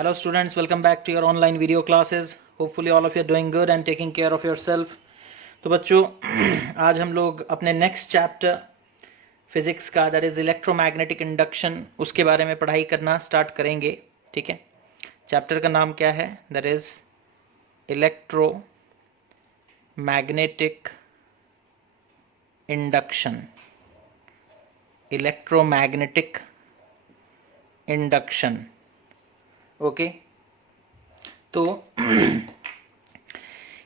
Hello students, welcome back to your online video classes. Hopefully all of you are doing good and taking care of yourself. तो बच्चों आज हम लोग अपने next chapter physics का that is electromagnetic induction उसके बारे में पढ़ाई करना स्टार्ट करेंगे. ठीक है, चैप्टर का नाम क्या है? That is electromagnetic induction. Electromagnetic induction. Okay तो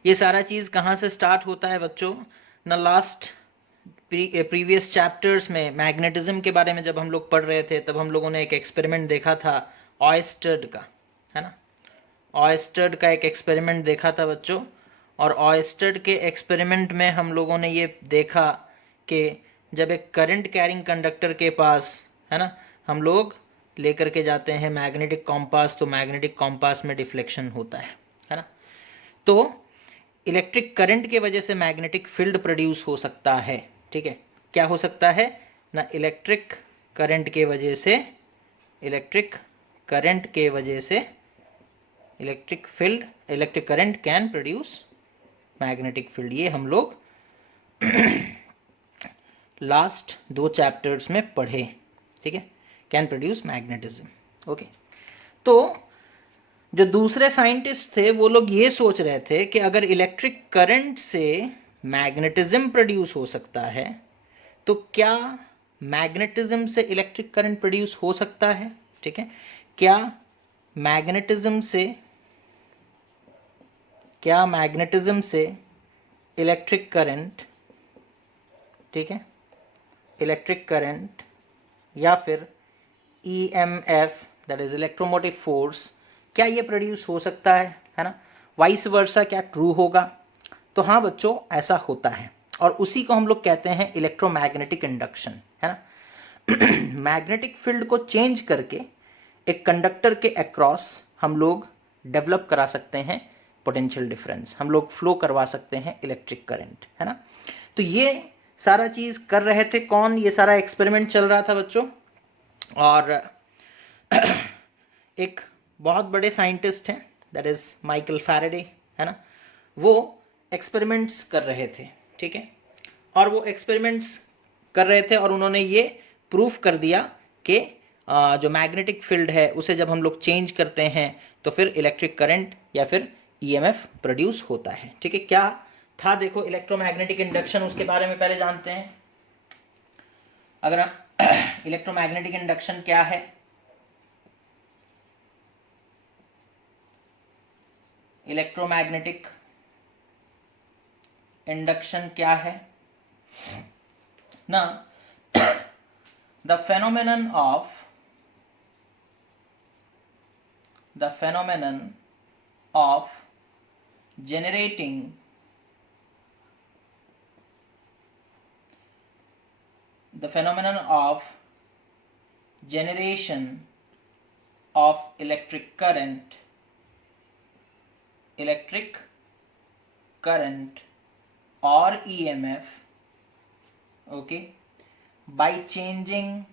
ये सारा चीज़ कहाँ से स्टार्ट होता है बच्चों? ना लास्ट प्रीवियस चैप्टर्स में मैग्नेटिज्म के बारे में जब हम लोग पढ़ रहे थे तब हम लोगों ने एक एक्सपेरिमेंट देखा था ऑयस्टर्ड का, है ना. ऑयस्टर्ड का एक एक्सपेरिमेंट देखा था बच्चों, और ऑयस्टर्ड के एक्सपेरिमेंट में हम लोगों ने ये देखा कि जब एक करंट कैरिंग कंडक्टर के पास, है ना, हम लोग लेकर के जाते हैं मैग्नेटिक कॉम्पास, तो मैग्नेटिक कॉम्पास में डिफ्लेक्शन होता है ना. तो इलेक्ट्रिक करंट के वजह से मैग्नेटिक फील्ड प्रोड्यूस हो सकता है. ठीक है, क्या हो सकता है ना? इलेक्ट्रिक करंट के वजह से, इलेक्ट्रिक करंट के वजह से electric field, electric current can produce magnetic field. ये हम लोग लास्ट 2 चैप्टर्स में पढ़े. ठीक है, कैन प्रोड्यूस मैग्नेटिज्म. ओके, तो जो दूसरे साइंटिस्ट थे वो लोग ये सोच रहे थे कि अगर इलेक्ट्रिक करंट से मैग्नेटिज्म प्रोड्यूस हो सकता है तो क्या मैग्नेटिज्म से इलेक्ट्रिक करंट प्रोड्यूस हो सकता है? ठीक है, क्या मैग्नेटिज्म से इलेक्ट्रिक करंट, ठीक है, इलेक्ट्रिक करंट या फिर EMF that is electromotive force, क्या ये प्रोड्यूस हो सकता है ना. वाइस वर्सा क्या ट्रू होगा? तो हाँ बच्चों, ऐसा होता है, और उसी को हम लोग कहते हैं इलेक्ट्रोमैग्नेटिक इंडक्शन, है ना. मैग्नेटिक फील्ड को चेंज करके एक कंडक्टर के अक्रॉस हम लोग डेवलप करा सकते हैं पोटेंशियल डिफरेंस, हम लोग फ्लो करवा सकते हैं इलेक्ट्रिक करंट, है ना. तो ये सारा चीज़ कर रहे थे कौन? ये सारा एक्सपेरिमेंट चल रहा था बच्चों, और एक बहुत बड़े साइंटिस्ट हैं दैट इज माइकल फैराडे, है ना. वो एक्सपेरिमेंट्स कर रहे थे. ठीक है, और वो एक्सपेरिमेंट्स कर रहे थे और उन्होंने ये प्रूफ कर दिया कि जो मैग्नेटिक फील्ड है उसे जब हम लोग चेंज करते हैं तो फिर इलेक्ट्रिक करंट या फिर EMF प्रोड्यूस होता है. ठीक है, क्या था देखो इलेक्ट्रोमैग्नेटिक इंडक्शन, उसके बारे में पहले जानते हैं. अगर आप इलेक्ट्रोमैग्नेटिक इंडक्शन क्या है? इलेक्ट्रोमैग्नेटिक इंडक्शन क्या है ना? The phenomenon of generating the phenomenon of generation of electric current or EMF, okay, by changing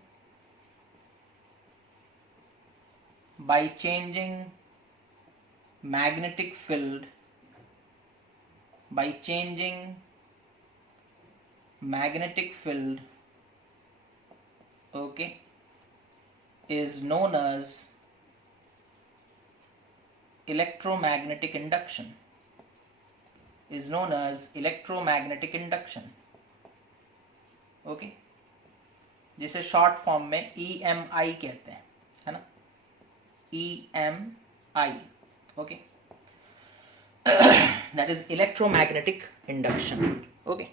magnetic field, okay, is known as electromagnetic induction. Okay, जिसे शॉर्ट फॉर्म में EMI कहते हैं, है ना. EMI, okay, that is electromagnetic induction. Okay,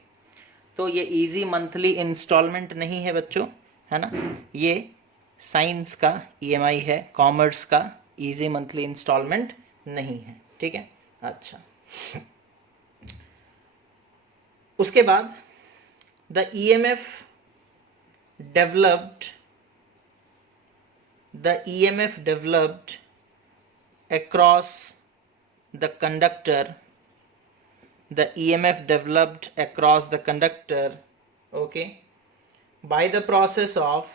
तो ये easy monthly instalment नहीं है बच्चों, है ना. ये साइंस का EMI है, कॉमर्स का इजी मंथली इंस्टॉलमेंट नहीं है. ठीक है, अच्छा. उसके बाद the EMF developed across the conductor, okay, by the process of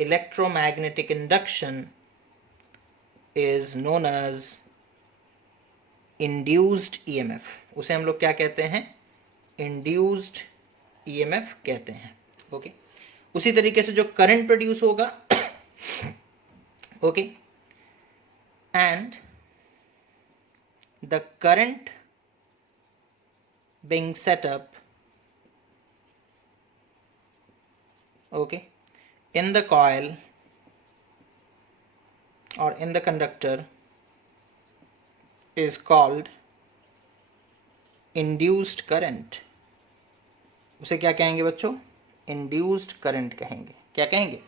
electromagnetic induction is known as induced EMF. उसे हम लोग क्या कहते हैं? induced EMF कहते हैं. ओके, उसी तरीके से जो करंट प्रोड्यूस होगा, okay, and the current being set up, okay, in the coil or in the conductor is called induced current. उसे क्या कहेंगे बच्चों? induced current कहेंगे. क्या कहेंगे?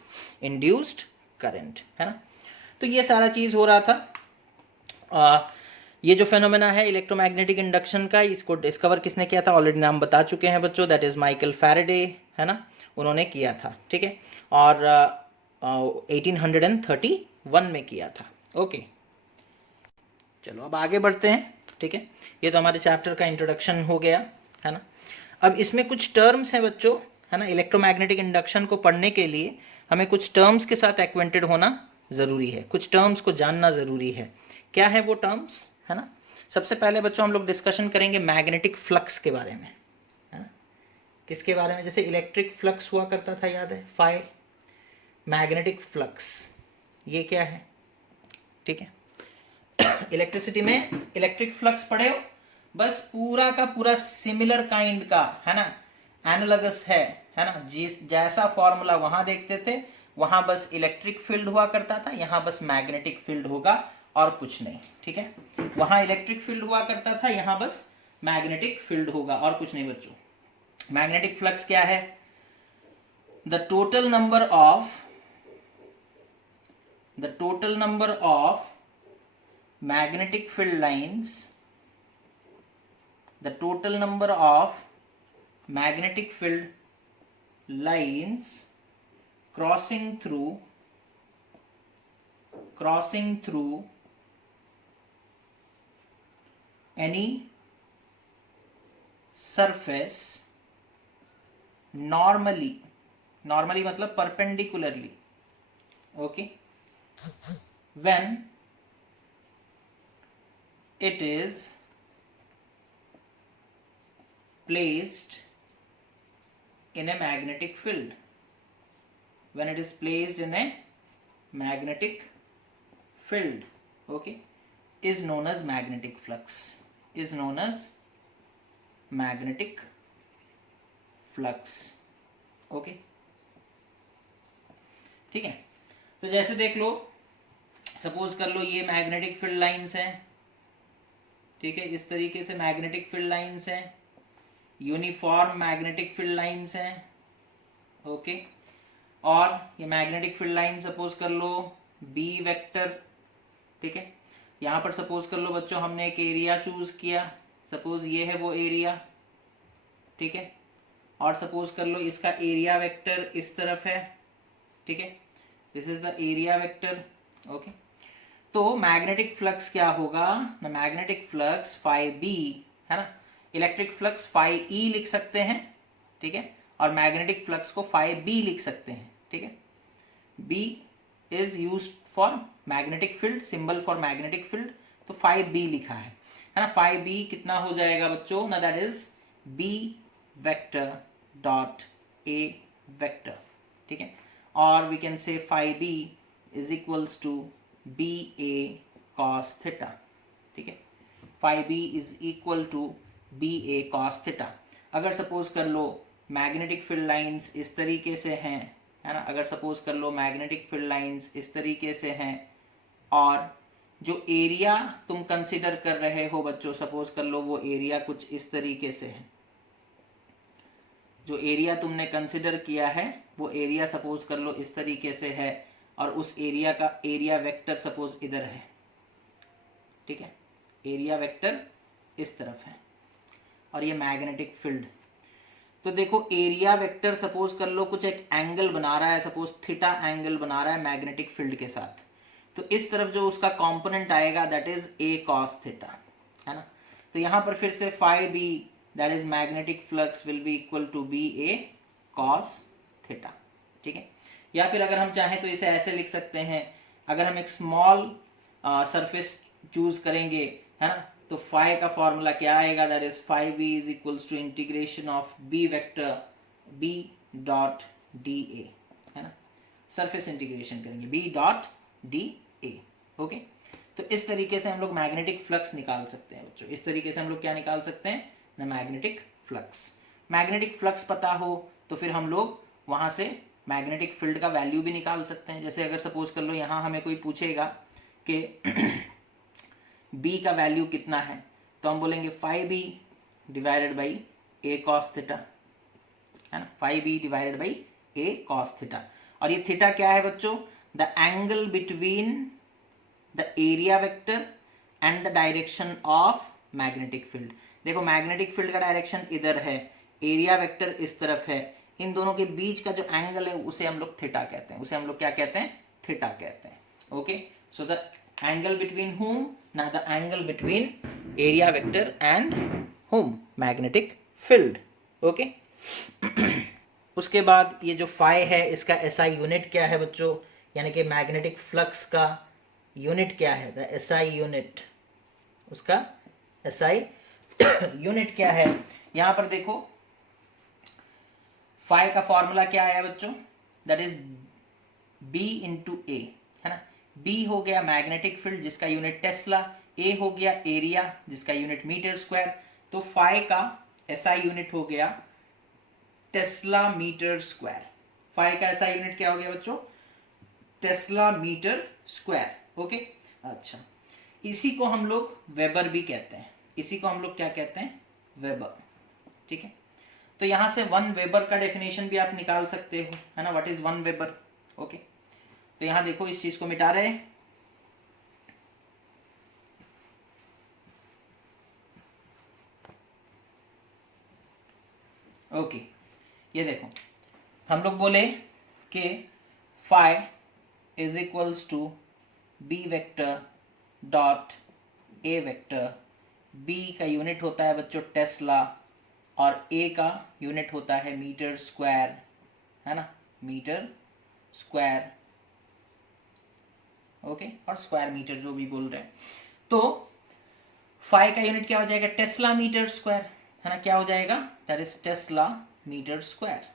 induced current, है ना. तो ये सारा चीज हो रहा था. ये जो फेनोमेना है इलेक्ट्रोमैग्नेटिक इंडक्शन का, इसको डिस्कवर किसने किया था? ऑलरेडी नाम बता चुके हैं बच्चों, दैट इज माइकल फैराडे, है ना. उन्होंने किया था, ठीक है, और 1831 में किया था. ओके, चलो अब आगे बढ़ते हैं, ठीक है. ये तो हमारे चैप्टर का इंट्रोडक्शन हो गया, है ना. अब इसमें कुछ टर्म्स हैं बच्चों, है ना. इलेक्ट्रोमैग्नेटिक इंडक्शन को पढ़ने के लिए हमें कुछ टर्म्स के साथ एक्वेंटेड होना ज़रूरी है, कुछ टर्म्स को जानना ज़रूरी है. क्या है वो टर्म्स, है ना. सबसे पहले बच्चों हम लोग डिस्कशन करेंगे मैग्नेटिक फ्लक्स के बारे में, है ना. किसके बारे में? जैसे इलेक्ट्रिक फ्लक्स हुआ करता था, याद है, फाई. मैग्नेटिक फ्लक्स ये क्या है? ठीक है, इलेक्ट्रिसिटी में इलेक्ट्रिक फ्लक्स पढ़े हो, बस पूरा का पूरा सिमिलर काइंड का, है ना, एनालॉगस है ना. जिस जैसा फॉर्मूला वहां देखते थे, वहां बस इलेक्ट्रिक फील्ड हुआ करता था, यहां बस मैग्नेटिक फील्ड होगा और कुछ नहीं, ठीक है. वहां इलेक्ट्रिक फील्ड हुआ करता था, यहां बस मैग्नेटिक फील्ड होगा और कुछ नहीं बच्चों. मैग्नेटिक फ्लक्स क्या है? The total number of magnetic field lines, the total number of magnetic field lines crossing through any surface normally मतलब perpendicularly, okay, when it is placed in a magnetic field. When it is placed in a magnetic field, okay, is known as magnetic flux. Is known as magnetic flux. Okay, ठीक है. तो जैसे देख लो, suppose कर लो ये magnetic field lines हैं, ठीक है. इस तरीके से मैग्नेटिक फील्ड लाइंस हैं, यूनिफॉर्म मैग्नेटिक फील्ड लाइंस हैं, ओके. और ये मैग्नेटिक फील्ड लाइन सपोज कर लो बी वेक्टर, ठीक है. यहां पर सपोज कर लो बच्चों हमने एक एरिया चूज किया, सपोज ये है वो एरिया, ठीक है. और सपोज कर लो इसका एरिया वेक्टर इस तरफ है, ठीक है. This is the area vector, okay. तो मैग्नेटिक फ्लक्स क्या होगा? ना मैग्नेटिक फ्लक्स फाई बी, है ना. इलेक्ट्रिक फ्लक्स फाई ई लिख सकते हैं, ठीक है, और मैग्नेटिक फ्लक्स को फाई बी लिख सकते हैं, ठीक है. B is used for magnetic field, symbol for magnetic field, तो फाई बी लिखा है ना. फाई बी कितना हो जाएगा बच्चों? ना that is B vector dot A vector, ठीक है. और we can say phi B is equals to B A cos theta, ठीक है. Phi B is equal to B A cos theta. अगर सपोज कर लो मैग्नेटिक फील्ड लाइंस इस तरीके से हैं, है ना. अगर सपोज कर लो मैग्नेटिक फील्ड लाइंस इस तरीके से हैं, और जो एरिया तुम कंसिडर कर रहे हो बच्चों, सपोज कर लो वो एरिया कुछ इस तरीके से है. जो एरिया तुमने कंसिडर किया है वो एरिया सपोज कर लो इस तरीके से है, और उस एरिया का एरिया वेक्टर सपोज इधर है, ठीक है. एरिया वेक्टर इस तरफ है और ये मैग्नेटिक फील्ड. तो देखो एरिया वेक्टर सपोज कर लो कुछ एक एंगल बना रहा है, सपोज थीटा एंगल बना रहा है मैग्नेटिक फील्ड के साथ. तो इस तरफ जो उसका कंपोनेंट आएगा that is A cos theta, है ना. तो यहां पर फिर से phi B that is magnetic flux will be equal to B A cos theta, ठीक है. या फिर अगर हम चाहें तो इसे ऐसे लिख सकते हैं, अगर हम एक स्मॉल सरफेस चूज करेंगे, है ना, तो फाई का फॉर्मूला क्या आएगा, that is phi B is equals to integration of B vector B dot d A, है ना, सरफेस इंटीग्रेशन करेंगे B dot d A. Okay, तो इस तरीके से हम लोग मैग्नेटिक फ्लक्स निकाल सकते हैं बच्चों। इस तरीके से हम लोग क्या निकाल सकते हैं ना, मैग्नेटिक फ्लक्स। मैग्नेटिक फ्लक्स पता हो तो फिर हम लोग वहां से मैग्नेटिक फील्ड का वैल्यू भी निकाल सकते हैं। जैसे अगर सपोज कर लो यहाँ हमें कोई पूछेगा कि बी का वैल्यू कितना है, तो हम बोलेंगे phi B divided by A cos theta, है ना, phi B divided by A cos theta. और ये थीटा क्या है बच्चों, the angle between the area vector and the direction of magnetic field. देखो मैग्नेटिक फील्ड का डायरेक्शन इधर है, एरिया वेक्टर इस तरफ है, इन दोनों के बीच का जो एंगल है उसे हम लोग थीटा कहते हैं, उसे हम लोग क्या कहते हैं, थीटा कहते हैं। Okay, so the angle between whom, ना the angle between area vector and whom, magnetic field. Okay, उसके बाद ये जो फाई है इसका एसआई यूनिट क्या है बच्चों, यानी कि मैग्नेटिक फ्लक्स का यूनिट क्या है, द एसआई यूनिट, उसका एसआई यूनिट क्या है। यहां पर देखो फाई का फॉर्मूला क्या आया बच्चों, दैट इज बी इंटू ए, है ना, बी हो गया मैग्नेटिक फील्ड जिसका यूनिट टेस्ला, ए हो गया एरिया जिसका यूनिट मीटर स्क्वायर, तो फाई का एसआई यूनिट हो गया टेस्ला मीटर स्क्वायर। फाई का एसआई यूनिट क्या हो गया बच्चों, टेस्ला मीटर स्क्वायर। ओके, अच्छा, इसी को हम लोग वेबर भी कहते हैं, इसी को हम लोग क्या कहते हैं, वेबर। ठीक है, तो यहां से 1 वेबर का डेफिनेशन भी आप निकाल सकते हो, है ना, व्हाट इज 1 वेबर। ओके, तो यहां देखो इस चीज को मिटा रहे हैं, ओके, ये देखो हम लोग बोले कि phi is equals to B vector dot A vector. B का यूनिट होता है बच्चों टेस्ला और ए का यूनिट होता है मीटर स्क्वायर, है ना, मीटर स्क्वायर। ओके, और स्क्वायर मीटर जो भी बोल रहे हैं, तो फाई का यूनिट क्या हो जाएगा, टेस्ला मीटर स्क्वायर, है ना, क्या हो जाएगा, that is tesla metre square,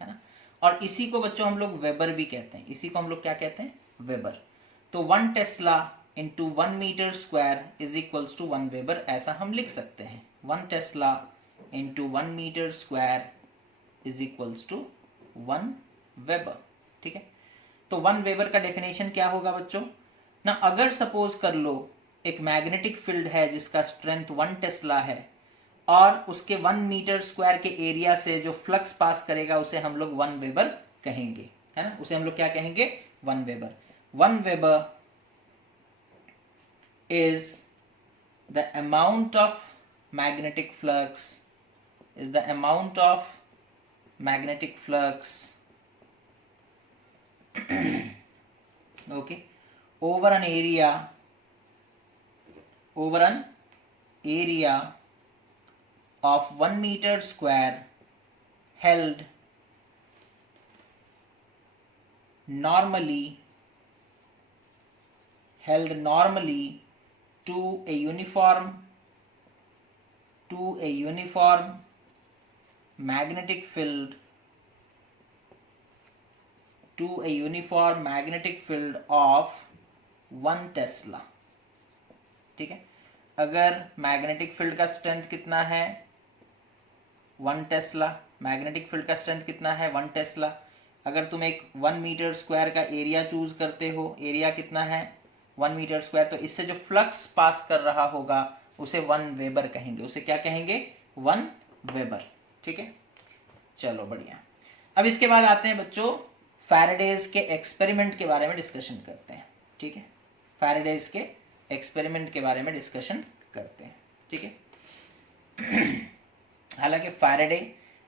है ना। और इसी को बच्चों हम लोग वेबर भी कहते हैं, इसी को हम लोग क्या कहते हैं, वेबर। तो 1 tesla into 1 metre square is equals to 1 weber, ऐसा हम लिख सकते हैं। 1 tesla into 1 metre square is equals to 1 weber. ठीक है, तो 1 वेबर का डेफिनेशन क्या होगा बच्चों ना, अगर सपोज कर लो एक मैग्नेटिक फील्ड है जिसका स्ट्रेंथ 1 टेस्ला है और उसके 1 मीटर स्क्वायर के एरिया से जो फ्लक्स पास करेगा उसे हम लोग 1 वेबर कहेंगे, है ना, उसे हम लोग क्या कहेंगे, 1 weber. 1 weber is the amount of magnetic flux, is the amount of magnetic flux okay, over an area of 1 meter square held normally to a uniform magnetic field of 1 Tesla. ठीक है, अगर मैग्नेटिक फील्ड का strength कितना है, 1 Tesla, magnetic field का strength कितना है, 1 Tesla. अगर तुम एक 1 मीटर स्क्वायर का एरिया चूज करते हो, एरिया कितना है, 1 मीटर स्क्वायर, तो इससे जो फ्लक्स पास कर रहा होगा उसे 1 वेबर कहेंगे, उसे क्या कहेंगे, 1 वेबर। ठीक है, चलो बढ़िया। अब इसके बाद आते हैं बच्चों फैराडेज के एक्सपेरिमेंट के बारे में डिस्कशन करते हैं। ठीक है, फैराडेज के एक्सपेरिमेंट के बारे में डिस्कशन करते हैं। ठीक है, हालांकि फैराडे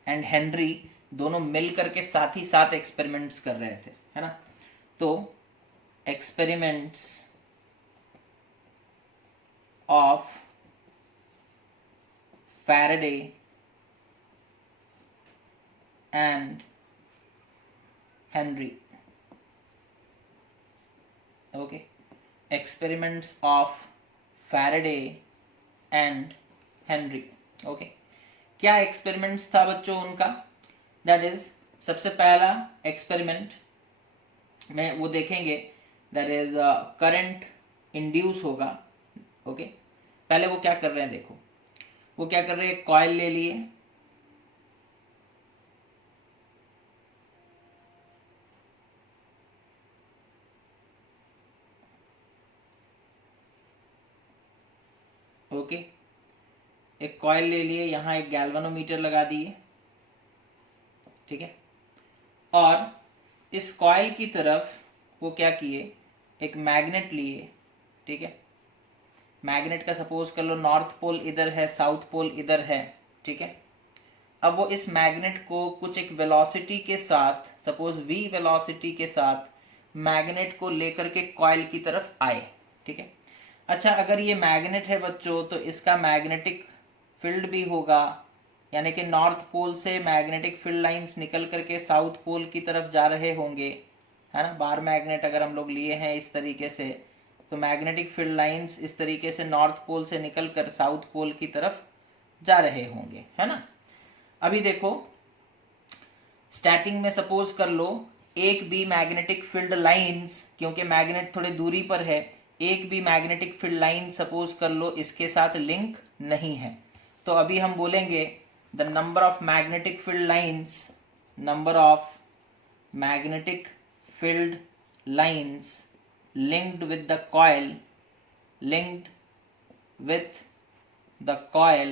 एंड हेनरी दोनों मिलकर के साथ ही साथ एक्सपेरिमेंट्स कर रहे थे, है ना, तो experiments of Faraday and Henry, okay, experiments of Faraday and Henry. Okay, क्या एक्सपेरिमेंट्स था बच्चों उनका? दैट इज, सबसे पहला एक्सपेरिमेंट में वो देखेंगे, दैट इज करंट इंड्यूस होगा। ओके, पहले वो क्या कर रहे हैं देखो, वो क्या कर रहे हैं, कॉइल ले लिए, ओके, एक कॉइल ले लिए, यहां एक गैल्वेनोमीटर लगा दिए, ठीक है, और इस कॉइल की तरफ वो क्या किए, एक मैग्नेट लिए, ठीक है, मैग्नेट का सपोज कर लो नॉर्थ पोल इधर है, साउथ पोल इधर है, ठीक है। अब वो इस मैग्नेट को कुछ एक वेलोसिटी के साथ, सपोज v वेलोसिटी के साथ मैग्नेट को लेकर के कॉइल की तरफ आए, ठीक है। अच्छा, अगर ये मैग्नेट है बच्चों तो इसका मैग्नेटिक फील्ड भी होगा, यानी कि नॉर्थ पोल से मैग्नेटिक फील्ड लाइंस निकल करके साउथ पोल की तरफ जा रहे होंगे, है ना। बार मैग्नेट अगर हम लोग लिए हैं इस तरीके से, तो मैग्नेटिक फील्ड लाइंस इस तरीके से नॉर्थ पोल से निकल कर साउथ पोल की तरफ जा रहे होंगे, है ना। अभी देखो, स्टार्टिंग में सपोज कर लो एक भी मैग्नेटिक फील्ड लाइंस, क्योंकि मैग्नेट थोड़े दूरी पर है, एक भी मैग्नेटिक फील्ड लाइन सपोज कर लो इसके साथ लिंक नहीं है, तो अभी हम बोलेंगे the number of magnetic field lines, number of magnetic field lines linked with the coil, linked with the coil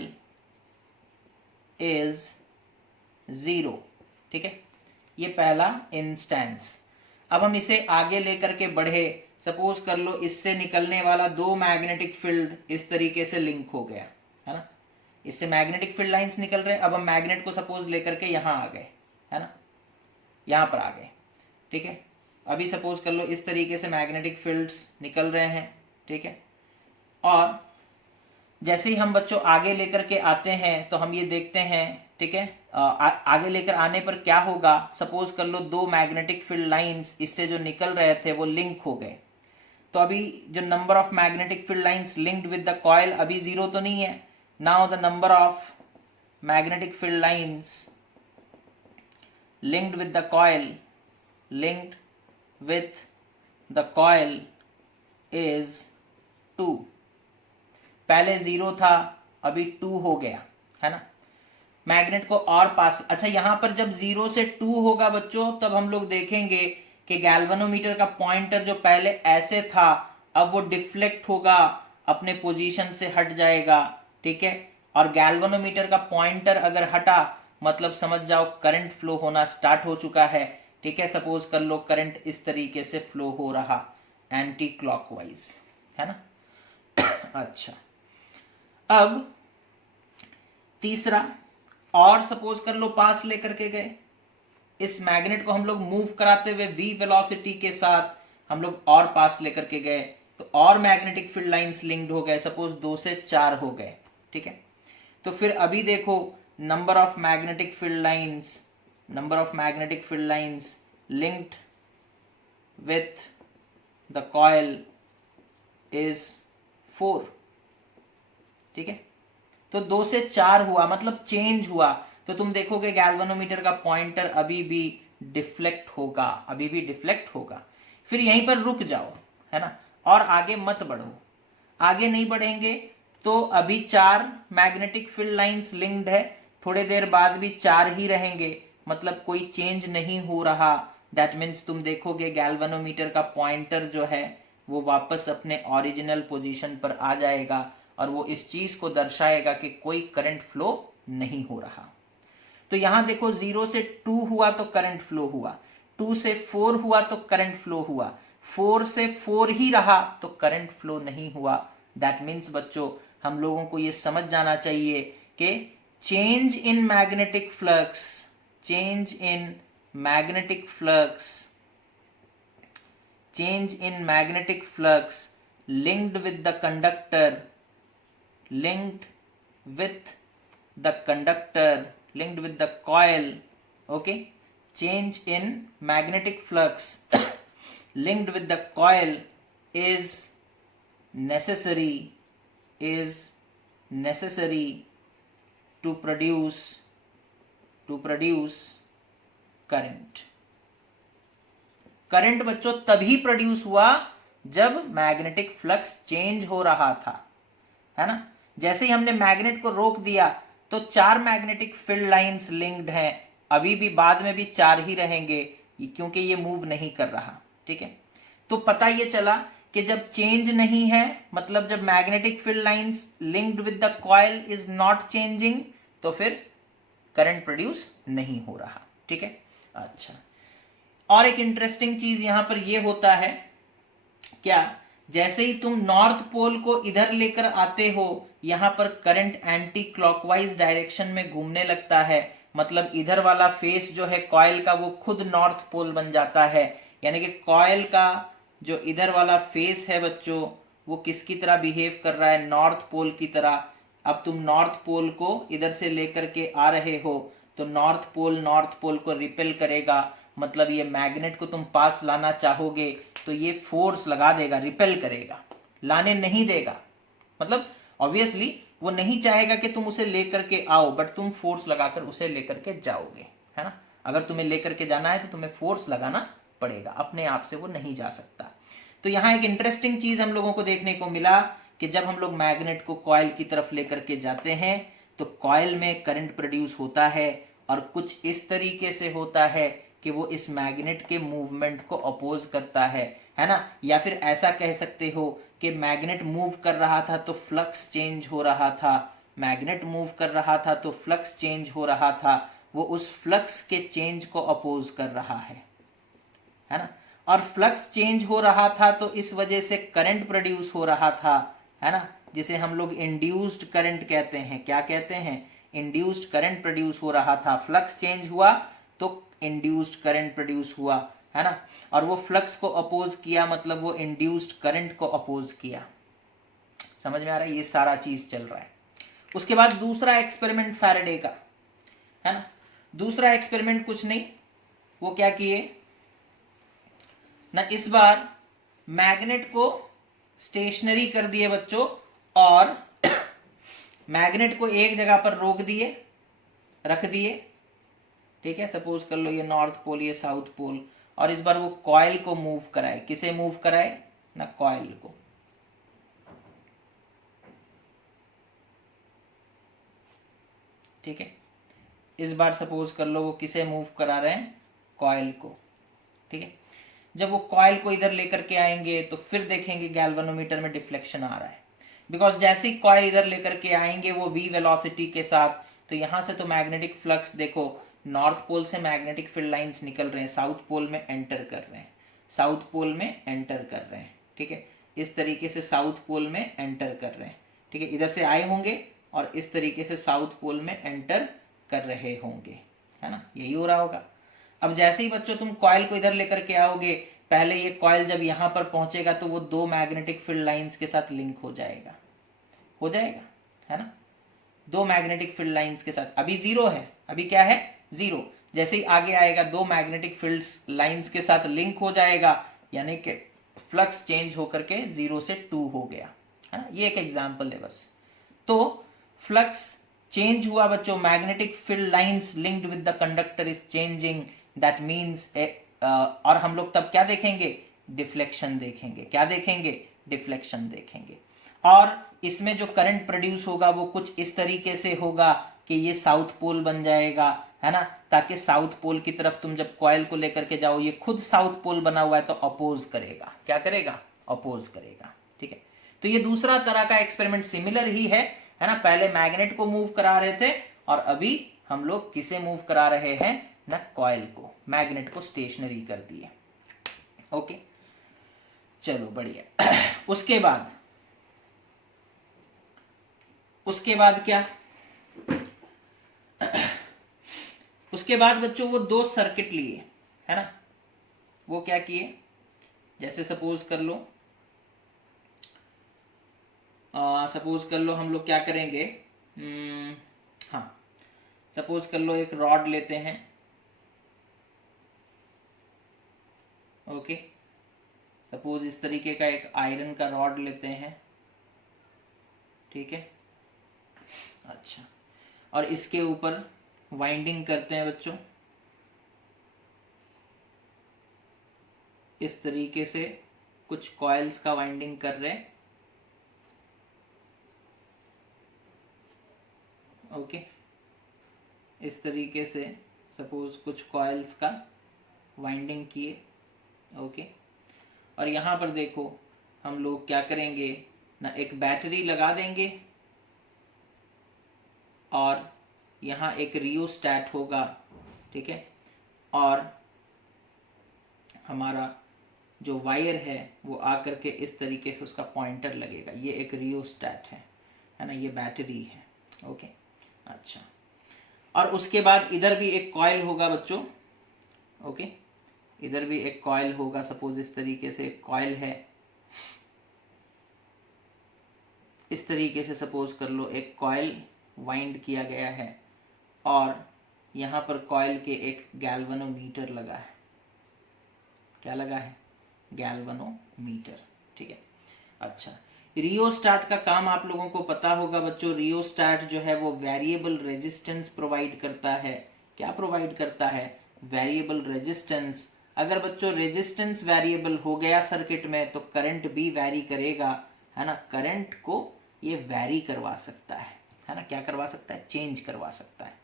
is 0, ठीक है। ये पहला इंस्टेंस। अब हम इसे आगे लेकर के बढ़े, सपोज कर लो इससे निकलने वाला दो मैग्नेटिक फील्ड इस तरीके से लिंक हो गया, है ना, इससे मैग्नेटिक फील्ड लाइंस निकल रहे। अब हम मैग्नेट को सपोज लेकर के यहां आ गए, है ना, यहां पर आ गए, ठीक है। अभी सपोज कर लो इस तरीके से मैग्नेटिक फील्ड्स निकल रहे हैं, ठीक है। और जैसे ही हम बच्चों आगे लेकर के आते हैं तो हम ये देखते हैं, ठीक है, आगे लेकर आने पर क्या होगा, सपोज कर लो दो मैग्नेटिक फील्ड लाइंस इससे जो निकल रहे थे वो लिंक हो गए, तो अभी जो number of magnetic field lines linked with the coil अभी 0 तो नहीं है। Now the number of magnetic field lines linked with the coil, linked with the coil is 2। पहले 0 था, अभी 2 हो गया, है ना। मैग्नेट को और पास, अच्छा यहां पर जब 0 से 2 होगा बच्चों, तब हम लोग देखेंगे कि गैल्वेनोमीटर का पॉइंटर जो पहले ऐसे था अब वो डिफ्लेक्ट होगा, अपने पोजीशन से हट जाएगा, ठीक है। और गैल्वेनोमीटर का पॉइंटर अगर हटा मतलब समझ जाओ करंट फ्लो होना स्टार्ट हो चुका है, ठीक है। सपोज कर लो करंट इस तरीके से फ्लो हो रहा एंटी क्लॉकवाइज, है ना। अच्छा, अब तीसरा, और सपोज कर लो पास लेकर के गए, इस मैग्नेट को हम लोग मूव कराते हुए v वेलोसिटी के साथ हम लोग और पास लेकर के गए, तो और मैग्नेटिक फील्ड लाइंस लिंक्ड हो गए, सपोज 2 से 4 हो गए, ठीक है। तो फिर अभी देखो number of magnetic field lines, number of magnetic field lines linked with the coil is 4, ठीक है। तो 2 से 4 हुआ, मतलब चेंज हुआ, तो तुम देखोगे गैल्वेनोमीटर का पॉइंटर अभी भी डिफ्लेक्ट होगा, अभी भी डिफ्लेक्ट होगा। फिर यहीं पर रुक जाओ, है ना, और आगे मत बढ़ो। आगे नहीं बढ़ेंगे तो अभी 4 मैग्नेटिक फील्ड लाइंस लिंक्ड है, थोड़े देर बाद भी 4 ही रहेंगे, मतलब कोई चेंज नहीं हो रहा। दैट मीन्स तुम देखोगे गैल्वेनोमीटर का पॉइंटर जो है वो वापस अपने ओरिजिनल पोजीशन पर आ जाएगा और वो इस चीज को दर्शाएगा कि कोई करंट फ्लो नहीं हो रहा। तो यहां देखो 0 से 2 हुआ तो करंट फ्लो हुआ, 2 से 4 हुआ तो करंट फ्लो हुआ, 4 से 4 ही रहा तो करंट फ्लो नहीं हुआ। दैट मीन्स बच्चों हम लोगों को ये समझ जाना चाहिए कि change in magnetic flux, change in magnetic flux, change in magnetic flux linked with the conductor, linked with the conductor, linked with the coil, okay, change in magnetic flux linked with the coil is necessary to produce current. Current बच्चों तभी produce हुआ जब magnetic flux change हो रहा था, है ना। जैसे ही हमने मैग्नेट को रोक दिया तो 4 मैग्नेटिक फील्ड लाइंस लिंक्ड हैं, अभी भी बाद में भी 4 ही रहेंगे क्योंकि ये मूव नहीं कर रहा, ठीक है। तो पता ये चला कि जब चेंज नहीं है, मतलब जब magnetic field lines linked with the coil is not changing, तो फिर करंट प्रोड्यूस नहीं हो रहा, ठीक है। अच्छा, और एक इंटरेस्टिंग चीज यहां पर यह होता है, क्या, जैसे ही तुम नॉर्थ पोल को इधर लेकर आते हो, यहां पर करंट एंटी क्लॉकवाइज डायरेक्शन में घूमने लगता है, मतलब इधर वाला फेस जो है कॉइल का वो खुद नॉर्थ पोल बन जाता है। यानी कि कॉइल का जो इधर वाला फेस है बच्चों, वो किसकी तरह बिहेव कर रहा है, नॉर्थ पोल की तरह। अब तुम नॉर्थ पोल को इधर से लेकर के आ रहे हो तो नॉर्थ पोल को रिपेल करेगा, मतलब ये मैग्नेट को तुम पास लाना चाहोगे तो ये फोर्स लगा देगा, रिपेल करेगा, लाने नहीं देगा। मतलब ऑब्वियसली वो नहीं चाहेगा कि तुम उसे लेकर के आओ, बट तुम फोर्स लगाकर उसे लेकर के जाओगे, है ना। अगर तुम्हें लेकर के जाना है तो तुम्हें फोर्स लगाना पड़ेगा, अपने आप से वो नहीं जा सकता। तो यहाँ एक इंटरेस्टिंग चीज हम लोगों को देखने को मिला कि जब हम लोग मैग्नेट को कॉइल की तरफ लेकर के जाते हैं तो कॉइल में करंट प्रोड्यूस होता है, और कुछ इस तरीके से होता है कि वो इस मैग्नेट के मूवमेंट को अपोज करता है ना। या फिर ऐसा कह सकते हो कि मैग्नेट मूव कर रहा था तो फ्लक्स चेंज हो रहा था, मैग्नेट मूव कर रहा था तो फ्लक्स चेंज हो रहा था, वो उस फ्लक्स के चेंज को अपोज कर रहा है ना। और फ्लक्स चेंज हो रहा था तो इस वजह से करंट प्रोड्यूस हो रहा था, है ना, जिसे हम लोग इंड्यूस्ड करंट कहते हैं। क्या कहते हैं, इंड्यूस्ड करंट प्रोड्यूस हो रहा था। फ्लक्स चेंज हुआ तो इंड्यूस्ड करंट प्रोड्यूस हुआ, है ना। और वो फ्लक्स को अपोज किया, मतलब वो इंड्यूस्ड करंट को अपोज किया। समझ में आ रहा है, ये सारा चीज चल रहा है। उसके बाद दूसरा एक्सपेरिमेंट फैराडे का, है ना। दूसरा एक्सपेरिमेंट कुछ नहीं, वो क्या किए ना, इस बार मैग्नेट को स्टेशनरी कर दिए बच्चों, और मैग्नेट को एक जगह पर रोक दिए, रख दिए, ठीक है। सपोज कर लो ये नॉर्थ पोल, ये साउथ पोल, और इस बार वो कॉइल को मूव कराए। किसे मूव कराए ना, कॉइल को। ठीक है, इस बार सपोज कर लो वो किसे मूव करा रहे हैं, कॉइल को, ठीक है। जब वो कॉइल को इधर लेकर के आएंगे तो फिर देखेंगे गैल्वेनोमीटर में डिफ्लेक्शन आ रहा है, बिकॉज जैसे ही कॉइल इधर लेकर के आएंगे वो v वेलोसिटी के साथ, तो यहां से तो मैग्नेटिक फ्लक्स देखो, नॉर्थ पोल से मैग्नेटिक फील्ड लाइंस निकल रहे हैं, साउथ पोल में एंटर कर रहे हैं, साउथ पोल में एंटर कर रहे हैं, ठीक है। इस तरीके से साउथ पोल में एंटर कर रहे हैं, ठीक है। इधर से आए होंगे और इस तरीके से साउथ पोल में एंटर कर रहे होंगे, है ना, यही हो रहा होगा। अब जैसे ही बच्चों तुम कॉइल को इधर लेकर के आओगे, पहले ये कॉइल जब यहां पर पहुंचेगा तो वो 2 मैग्नेटिक फील्ड लाइंस के साथ लिंक हो जाएगा, है ना, 2 मैग्नेटिक फील्ड लाइंस के साथ। अभी 0 है, अभी क्या है, 0। जैसे ही आगे आएगा 2 मैग्नेटिक फील्ड लाइंस के साथ लिंक हो जाएगा, यानी कि फ्लक्स चेंज होकर के 0 से 2 हो गया, है ना। ये एक एग्जाम्पल है बस। तो फ्लक्स चेंज हुआ बच्चों, magnetic field lines linked with the conductor is changing, that means और हम लोग तब क्या देखेंगे, डिफ्लेक्शन देखेंगे। क्या देखेंगे, डिफ्लेक्शन देखेंगे। और इसमें जो करंट प्रोड्यूस होगा वो कुछ इस तरीके से होगा कि ये साउथ पोल बन जाएगा, है ना, ताकि साउथ पोल की तरफ तुम जब कॉइल को लेकर के जाओ, ये खुद साउथ पोल बना हुआ है तो अपोज करेगा। क्या करेगा, अपोज करेगा, ठीक है। तो ये दूसरा तरह का एक्सपेरिमेंट सिमिलर ही है ना। पहले मैग्नेट को मूव करा रहे थे और अभी हम लोग किसे मूव करा रहे हैं ना, कॉइल को। मैग्नेट को स्टेशनरी कर दिए, ओके, चलो बढ़िया। उसके बाद क्या, उसके बाद बच्चों वो 2 सर्किट लिए, है ना। वो क्या किए, जैसे सपोज कर लो हम लोग क्या करेंगे, हाँ, सपोज कर लो एक रॉड लेते हैं, ओके। सपोज इस तरीके का एक आयरन का रॉड लेते हैं, ठीक है। अच्छा, और इसके ऊपर वाइंडिंग करते हैं बच्चों, इस तरीके से कुछ कॉइल्स का वाइंडिंग कर रहे हैं, ओके। इस तरीके से सपोज कुछ कॉइल्स का वाइंडिंग किए, ओके। और यहाँ पर देखो हम लोग क्या करेंगे ना, एक बैटरी लगा देंगे और यहाँ एक रियोस्टैट होगा, ठीक है। और हमारा जो वायर है वो आकर के इस तरीके से उसका पॉइंटर लगेगा, ये एक रियोस्टैट है ना, ये बैटरी है, ओके। अच्छा, और उसके बाद इधर भी एक कॉइल होगा बच्चों, ओके। इधर भी एक कॉइल होगा, सपोज इस तरीके से एक कॉइल है, इस तरीके से सपोज कर लो एक कॉइल वाइंड किया गया है और यहाँ पर कॉइल के एक गैल्वेनोमीटर लगा है। क्या लगा है? गैल्वेनोमीटर, ठीक है। अच्छा, रियोस्टैट का काम आप लोगों को पता होगा बच्चों। रियोस्टैट जो है वो वेरिएबल रेजिस्टेंस प्रोवाइड करता है। क्या प्रोवाइड करता है? Variable resistance. अगर बच्चों रेजिस्टेंस वेरिएबल हो गया सर्किट में तो करंट भी वैरी करेगा, है ना। करंट को ये वैरी करवा सकता है ना। क्या करवा सकता है? चेंज करवा सकता है।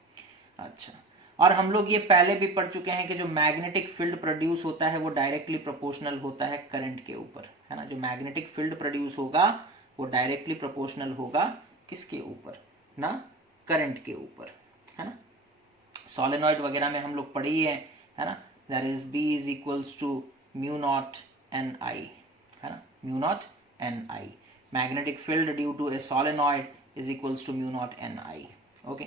अच्छा, और हम लोग ये पहले भी पढ़ चुके हैं कि जो मैग्नेटिक फील्ड प्रोड्यूस होता है वो डायरेक्टली प्रोपोर्शनल होता है करंट के ऊपर, है ना। जो मैग्नेटिक फील्ड प्रोड्यूस होगा वो डायरेक्टली प्रोपोर्शनल होगा किसके ऊपर? ना करंट के ऊपर, है ना। सोलेनॉइड वगैरह में हम लोग पढ़े ही है ना। That is B is equals to mu naught N I, है ना, mu naught N I. Magnetic field due to a solenoid is equals to mu naught N I, okay.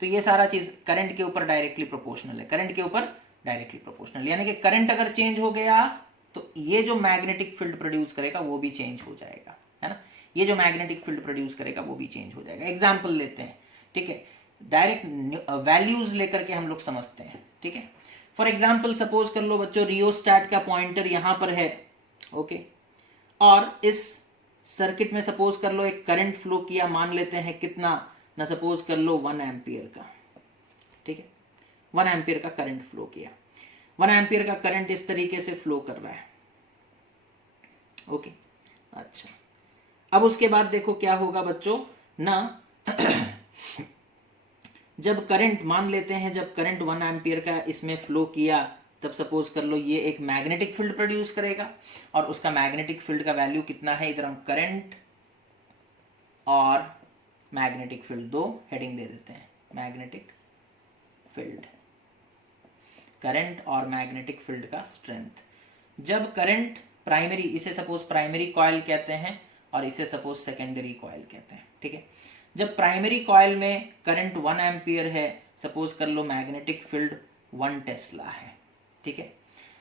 तो ये सारा चीज करंट के ऊपर डायरेक्टली प्रोपोर्शनल है, current के ऊपर डायरेक्टली प्रोपोर्शनल, यानी कि करंट अगर चेंज हो गया तो ये जो मैग्नेटिक फील्ड प्रोड्यूस करेगा वो भी चेंज हो जाएगा, है ना। ये जो मैग्नेटिक फील्ड प्रोड्यूस करेगा वो भी चेंज हो जाएगा। एग्जाम्पल लेते हैं, ठीक है। डायरेक्ट वैल्यूज लेकर के हम लोग समझते हैं, ठीक है। फॉर एग्जाम्पल सपोज कर लो बच्चों रियोस्टैट का पॉइंटर यहां पर है, ओके। और इस सर्किट में सपोज कर लो एक करंट फ्लो किया, मान लेते हैं कितना ना, सपोज कर लो 1 एम्पियर का, ठीक है। 1 एम्पियर का करंट फ्लो किया, 1 एम्पियर का करंट इस तरीके से फ्लो कर रहा है, ओके। अच्छा, अब उसके बाद देखो क्या होगा बच्चों ना जब करंट मान लेते हैं, जब करंट 1 एम्पियर का इसमें फ्लो किया तब सपोज कर लो ये एक मैग्नेटिक फील्ड प्रोड्यूस करेगा और उसका मैग्नेटिक फील्ड का वैल्यू कितना है, इधर हम करंट और मैग्नेटिक फील्ड दो हेडिंग दे देते हैं। मैग्नेटिक फील्ड, करंट और मैग्नेटिक फील्ड का स्ट्रेंथ। जब करंट प्राइमरी, इसे सपोज प्राइमरी कॉइल कहते हैं और इसे सपोज सेकेंडरी कॉइल कहते हैं, ठीक है। जब प्राइमरी कॉइल में करंट 1 एम्पियर है, सपोज कर लो मैग्नेटिक फील्ड 1 टेस्ला है, ठीक है।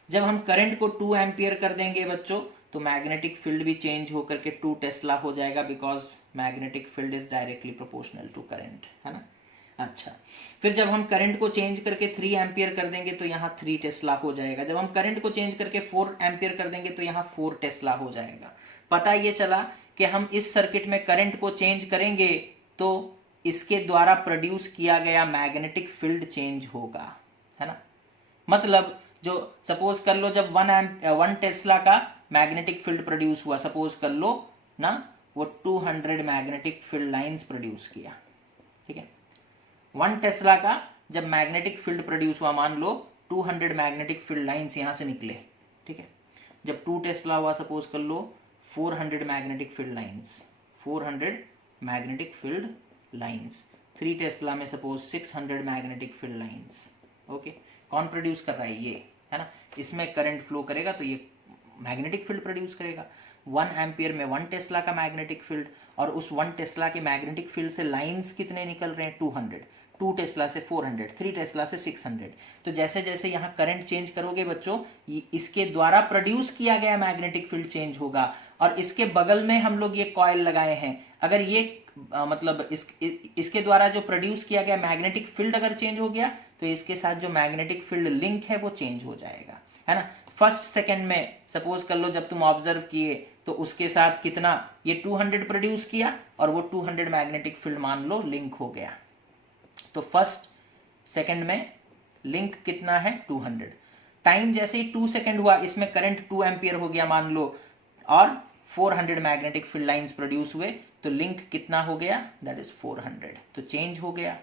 जब हम करंट को 2 एम्पियर कर देंगे बच्चों तो मैग्नेटिक फील्ड भी चेंज होकर के 2 टेस्ला हो जाएगा, because magnetic field is directly proportional to current, है ना। अच्छा, फिर जब हम करंट को चेंज करके 3 एम्पियर कर देंगे तो यहाँ 3 टेस्ला हो जाएगा। जब हम करंट को चेंज करके 4 एम्पियर कर देंगे तो यहाँ 4 टेस्ला हो जाएगा। पता ये चला कि हम इस सर्किट में करंट को चेंज करेंगे तो इसके द्वारा प्रोड्यूस किया गया मैग्नेटिक फील्ड चेंज होगा, है ना। मतलब जो सपोज कर लो जब 1 टेस्ला का मैग्नेटिक फील्ड प्रोड्यूस हुआ, सपोज कर लो ना वो 200 मैग्नेटिक फील्ड लाइंस प्रोड्यूस किया, ठीक है। 1 टेस्ला का जब मैग्नेटिक फील्ड प्रोड्यूस हुआ, मान लो 200 मैग्नेटिक फील्ड लाइंस यहां से निकले, ठीक है। जब 2 टेस्ला हुआ सपोज कर लो 400 magnetic field lines, 400 magnetic field lines. 3 tesla में suppose 600 magnetic field lines, okay. कौन प्रोड्यूस कर रहा है? ये, है ना। इसमें करंट फ्लो करेगा तो ये मैग्नेटिक फील्ड प्रोड्यूस करेगा। 1 एम्पियर में 1 टेस्ला का मैग्नेटिक फील्ड, और उस 1 टेस्ला के मैग्नेटिक फील्ड से लाइंस कितने निकल रहे हैं? 200। 2 टेस्ला से 400, 3 टेस्ला से 600। तो जैसे जैसे यहाँ करंट चेंज करोगे बच्चों, इसके द्वारा प्रोड्यूस किया गया मैग्नेटिक फील्ड चेंज होगा। और इसके बगल में हम लोग ये कॉइल लगाए हैं, अगर ये मतलब इसके द्वारा जो प्रोड्यूस किया गया मैग्नेटिक फील्ड अगर चेंज हो गया तो इसके साथ जो मैग्नेटिक फील्ड लिंक है वो चेंज हो जाएगा, है ना। फर्स्ट सेकंड में सपोज कर लो जब तुम ऑब्जर्व किए तो उसके साथ कितना, ये 200 प्रोड्यूस किया और वो 200 मैग्नेटिक फील्ड मान लो लिंक हो गया। तो फर्स्ट सेकंड में लिंक कितना है 200। टाइम जैसे ही 2 सेकंड हुआ इसमें करंट 2 एम्पियर हो गया मान लो, और 400 मैग्नेटिक फील्ड लाइंस प्रोड्यूस हुए, तो लिंक कितना हो गया, दैट इज 400। तो चेंज हो गया।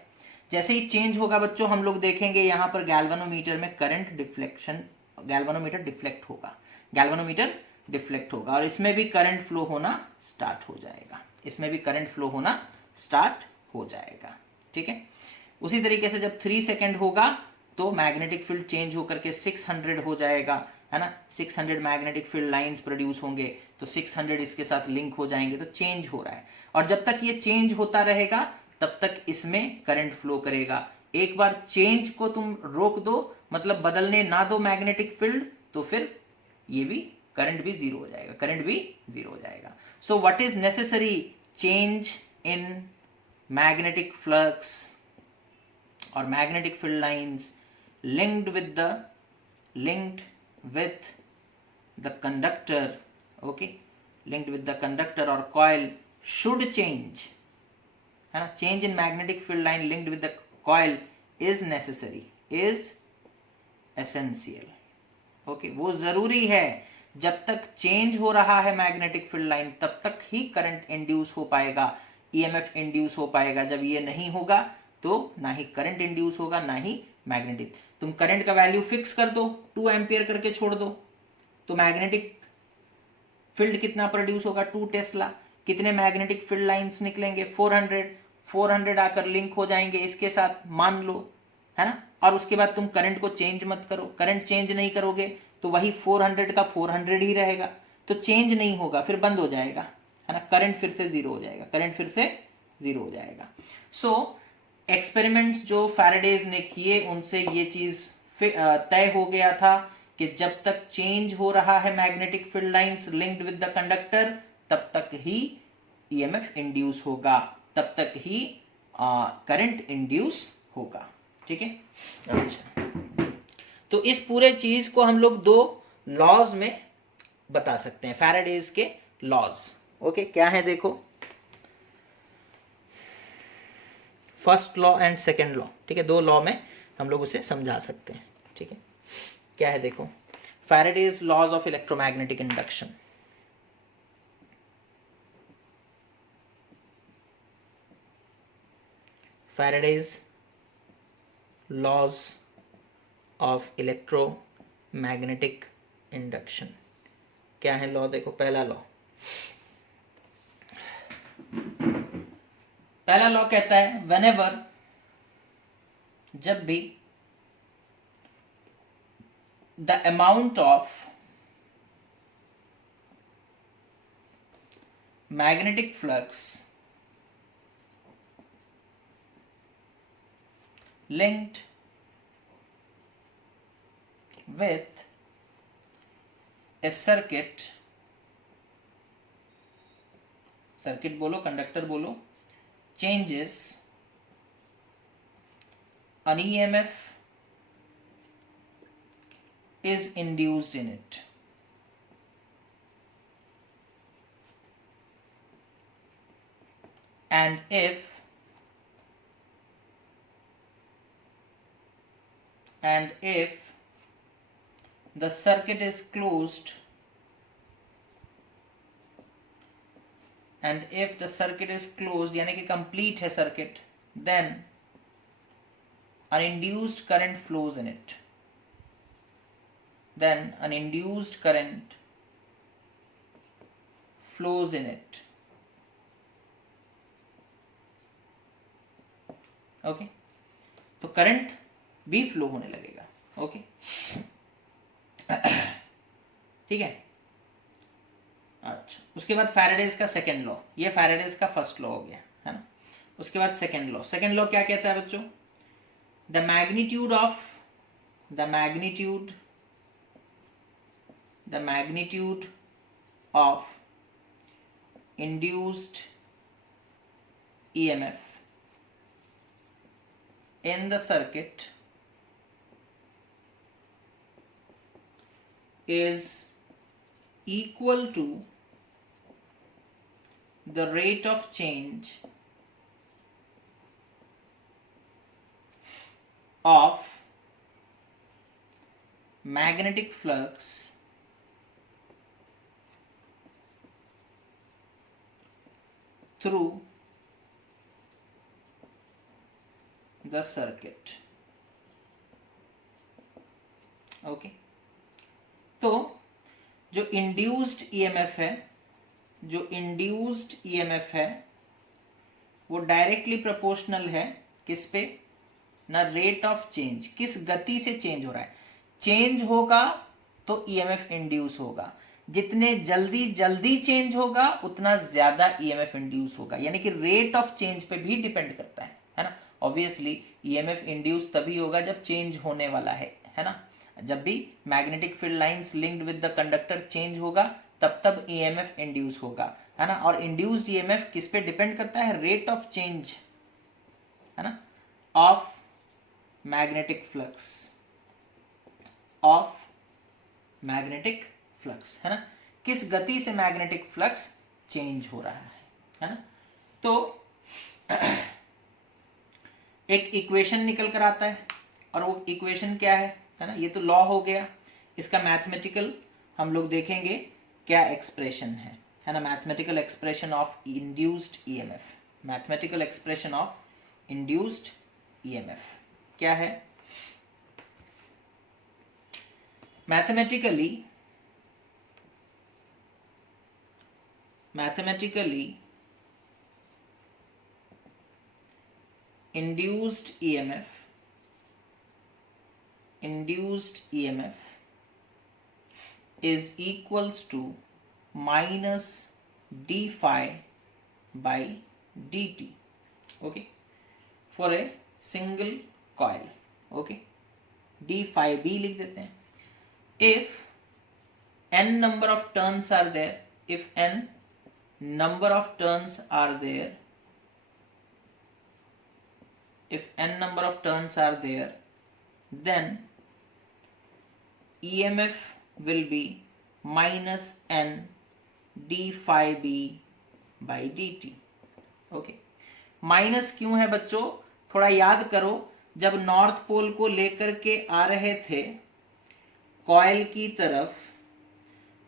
जैसे ही चेंज होगा बच्चों हम लोग देखेंगे यहां पर गैल्वेनोमीटर में करंट डिफ्लेक्शन, गैल्वेनोमीटर डिफ्लेक्ट होगा, गैल्वेनोमीटर डिफ्लेक्ट होगा और इसमें भी करंट फ्लो होना स्टार्ट हो जाएगा, इसमें भी करंट फ्लो होना स्टार्ट हो जाएगा। ठीक है। उसी तरीके से जब 3 सेकंड होगा तो मैग्नेटिक फील्ड चेंज होकर के 600 हो जाएगा, है ना। 600 मैग्नेटिक फील्ड लाइंस प्रोड्यूस होंगे, तो 600 इसके साथ लिंक हो जाएंगे, तो चेंज हो रहा है। और जब तक ये चेंज होता रहेगा तब तक इसमें करंट फ्लो करेगा। एक बार चेंज को तुम रोक दो, मतलब बदलने ना दो मैग्नेटिक फील्ड, तो फिर ये भी करंट भी जीरो हो जाएगा, करंट भी जीरो हो जाएगा। So what is necessary, change in magnetic flux or magnetic field lines linked with the conductor, okay, linked with the conductor or coil should change, है ना। change in magnetic field line linked with the coil is necessary, is essential, okay, वो जरूरी है। जब तक change हो रहा है मैग्नेटिक फील्ड लाइन तब तक ही करंट इंड्यूस हो पाएगा, ईएमएफ इंड्यूस हो पाएगा। जब ये नहीं होगा तो ना ही करंट इंड्यूस होगा ना ही मैग्नेटिक। तुम करंट का वैल्यू फिक्स कर दो, 2 एम्पियर करके छोड़ दो, तो मैग्नेटिक फील्ड कितना प्रोड्यूस होगा, 2 टेस्ला। कितने मैग्नेटिक फील्ड लाइंस निकलेंगे, 400 आकर लिंक हो जाएंगे इसके साथ मान लो, है ना। और उसके बाद तुम करंट को चेंज मत करो, करंट चेंज नहीं करोगे तो वही 400 का 400 ही रहेगा, तो चेंज नहीं होगा, फिर बंद हो जाएगा, है ना। करंट फिर से जीरो हो जाएगा, करंट फिर से जीरो हो जाएगा। सो एक्सपेरिमेंट्स जो फैराडेज ने किए उनसे ये चीज तय हो गया था कि जब तक चेंज हो रहा है magnetic field lines linked with the conductor तब तक ही ईएमएफ इंड्यूस होगा, तब तक ही करंट इंड्यूस होगा। ठीक है। अच्छा, तो इस पूरे चीज को हम लोग 2 लॉज में बता सकते हैं, फैराडेज के लॉज। ओके, क्या है देखो, first law and second law. ठीक है, 2 लॉ में हम लोग उसे समझा सकते हैं। ठीक है, क्या है देखो, Faraday's laws of electromagnetic induction. Faraday's laws of electromagnetic induction. क्या है लॉ देखो, पहला लॉ, पहला लॉ कहता है व्हेनेवर, जब भी the amount of magnetic flux linked with a circuit बोलो, कंडक्टर बोलो, changes an EMF is induced in it. And if the circuit is closed, and if the circuit is closed यानी कि complete है circuit, then an induced current flows in it. Then an induced current flows in it. Okay, तो current भी flow होने लगेगा। Okay, ठीक है। अच्छा, उसके बाद फैराडेज का सेकेंड लॉ, ये फैराडेज का फर्स्ट लॉ हो गया, है ना। उसके बाद सेकेंड लॉ, सेकेंड लॉ क्या कहता है बच्चों, the magnitude of induced EMF in the circuit is equal to the rate of change of magnetic flux through the circuit. Okay तो जो इंड्यूस्ड ईएमएफ है, जो इंड्यूस्ड ईएमएफ है वो डायरेक्टली प्रोपोर्शनल है किस पे ना, रेट ऑफ चेंज, किस गति से चेंज हो रहा है। चेंज होगा तो ईएमएफ इंड्यूस होगा, जितने जल्दी जल्दी चेंज होगा उतना ज्यादा ईएमएफ इंड्यूस होगा, यानी कि रेट ऑफ चेंज पे भी डिपेंड करता है ना। ऑब्वियसली ईएमएफ इंड्यूस तभी होगा जब चेंज होने वाला है ना। जब भी magnetic field lines linked with the conductor change होगा तब ईएमएफ इंड्यूस होगा, है ना। और इंड्यूस्ड ईएमएफ किस पे डिपेंड करता है, रेट ऑफ चेंज, है ना, of magnetic flux, of magnetic flux, है ना, किस गति से मैग्नेटिक फ्लक्स चेंज हो रहा है ना। तो एक इक्वेशन निकल कर आता है और वो इक्वेशन क्या है ना, ये तो लॉ हो गया। इसका मैथमेटिकल हम लोग देखेंगे क्या एक्सप्रेशन है ना। Mathematical expression of induced EMF, mathematical expression of induced EMF क्या है। Mathematically induced EMF is equals to minus d phi by dt, okay, for a single coil, okay, d phi b लिख देते हैं। if n number of turns are there, if n number of turns are there, if n number of turns are there, then EMF will be minus n d phi b by dt, okay। Minus क्यों है बच्चों, थोड़ा याद करो, जब north pole को लेकर के आ रहे थे कॉइल की तरफ,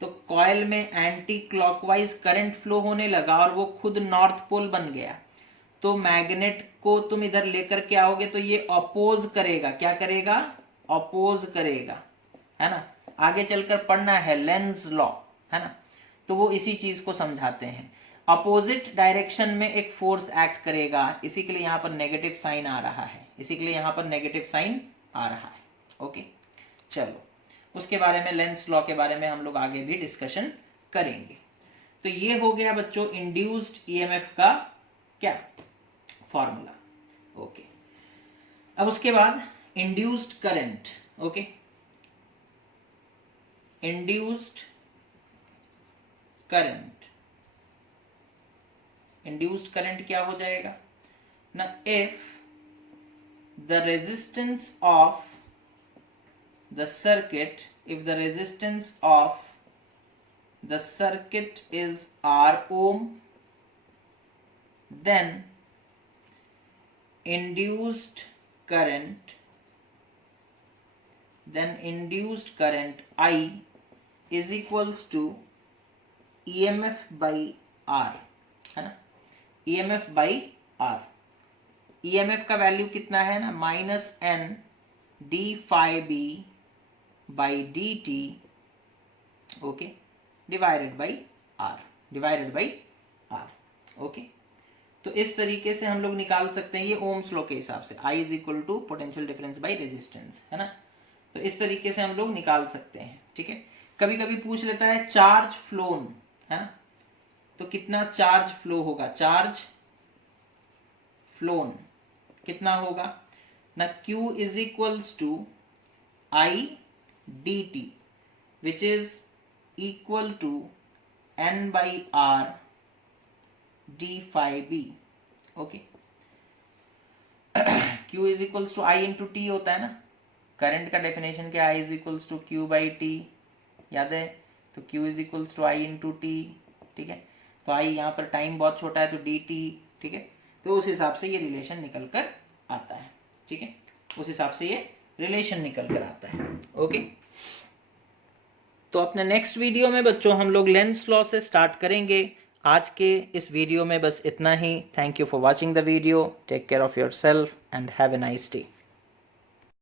तो कॉइल में एंटी क्लॉकवाइज करंट फ्लो होने लगा और वो खुद नॉर्थ पोल बन गया। तो मैग्नेट को तुम इधर लेकर के आओगे तो ये अपोज करेगा, क्या करेगा, अपोज करेगा, है ना। आगे चलकर पढ़ना है लेंज लॉ, है ना, तो वो इसी चीज को समझाते हैं। अपोजिट डायरेक्शन में एक फोर्स एक्ट करेगा, इसी के लिए यहां पर नेगेटिव साइन आ रहा है, इसी के लिए यहां पर नेगेटिव साइन आ रहा है, ओके। चलो उसके बारे में, लेंज लॉ के बारे में हम लोग आगे भी डिस्कशन करेंगे। तो ये हो गया बच्चों इंड्यूस्ड ईएमएफ का क्या फॉर्मूला, ओके। अब उसके बाद induced current, okay, induced current, induced current क्या हो जाएगा ना, if the resistance of the circuit, if the resistance of the circuit is R ohm, then induced current I is equals to EMF by R, है ना, EMF by R। EMF का value कितना है ना, minus n d phi b by dt, okay, divided by R, okay. तो इस तरीके से हम लोग निकाल सकते हैं, ये ओम्स लॉ के हिसाब से, I is equal to potential difference by resistance, है ना। तो इस तरीके से हम लोग निकाल सकते हैं, ठीक है। कभी कभी पूछ लेता है चार्ज फ्लोन, है ना, तो कितना चार्ज फ्लो होगा, चार्ज फ्लोन कितना होगा ना, Q is equals to I dt, which is equal to n by R d phi b, okay। Q is equals to I into T होता है ना, करंट का डेफिनेशन क्या, I is equals to Q by T, याद है? तो Q is equals to I into T, ठीक है। तो आई यहाँ पर टाइम बहुत छोटा है तो डी टी, ठीक है। तो उस हिसाब से ये रिलेशन निकल कर आता है, ठीक है। उस हिसाब से ये रिलेशन निकल कर आता है, ओके। तो अपने नेक्स्ट वीडियो में बच्चों हम लोग लेंस लॉ से स्टार्ट करेंगे। आज के इस वीडियो में बस इतना ही। Thank you for watching the video. Take care of yourself and have a nice day.